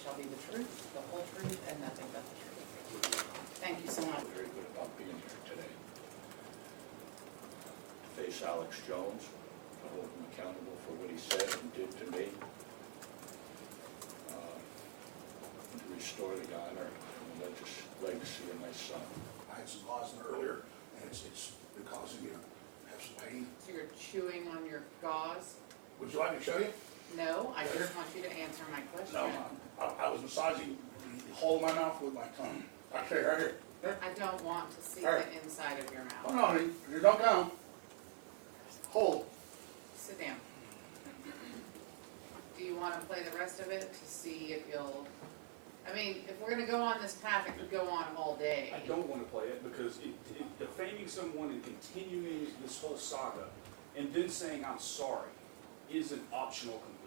shall be the truth, the whole truth, and nothing but the truth. Thank you so much. Very good about being here today. To face Alex Jones, to hold him accountable for what he said and did to me, and to restore the honor and the legacy of my son. I had some gauze in earlier, and it's been causing me to have some pain. So you're chewing on your gauze? Would you like me to show you? No, I just want you to answer my question. No, I was massaging the whole of my mouth with my tongue. I'll show you right here. Here. I don't want to see All right. the inside of your Oh, mouth. no, honey, you don't go. Hold. Sit down. Do you want to play the rest of it to see if you'll, I mean, if we're going to go on this path, it could go on all day. I don't want to play it because defaming someone and continuing this whole saga and then saying I'm sorry is an optional completeness.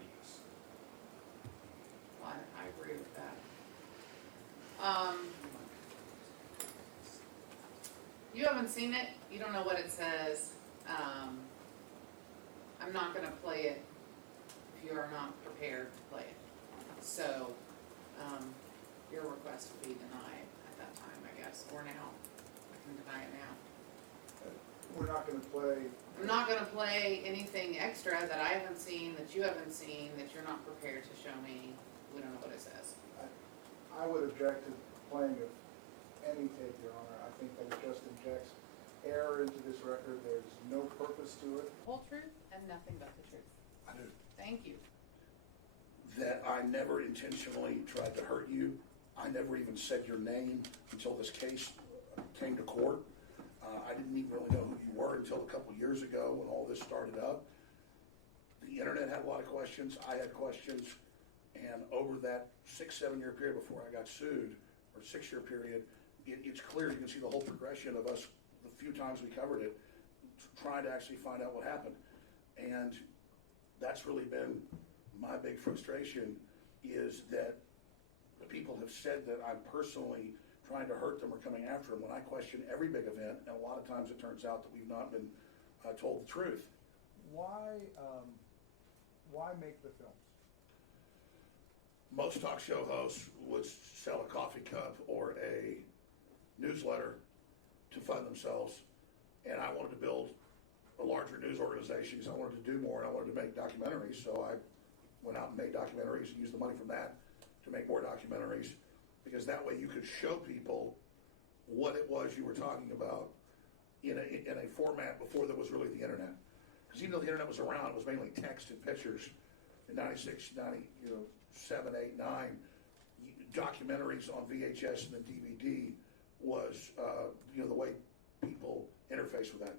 I agree with that. You haven't seen it. You don't know what it says. I'm not going to play it if you are not prepared to play it. So your request will be denied at that time, I guess, or now. I can deny it now. We're not gonna play. I'm not going to play anything extra that I haven't seen, that you haven't seen, that you're not prepared to show me. We don't know what it says. I would object to playing of any tape, Your Honor. I think that it just injects error into this record. There's no purpose to it. Whole truth and nothing but the truth. I do. Thank you. That I never intentionally tried to hurt you. I never even said your name until this case came to court. I didn't even really know who you were until a couple years ago when all this started up. The internet had a lot of questions. I had questions. And over that 6-7 year period before I got sued, or 6-year period, it's clear you can see the whole progression of us, the few times we covered it, trying to actually find out what happened. And that's really been my big frustration, is that the people have said that I'm personally trying to hurt them or coming after them when I question every big event, and a lot of times it turns out that we've not been told the truth. Why make the films? Most talk show hosts would sell a coffee cup or a newsletter to fund themselves, and I wanted to build a larger news organization because I wanted to do more and I wanted to make documentaries, so I went out and made documentaries and used the money from that to make more documentaries, because that way you could show people what it was you were talking about in a format before there was really the internet. Because even though the internet was around, it was mainly text and pictures. In 96, 97, 8, 9, documentaries on VHS and then DVD was the way people interface with that.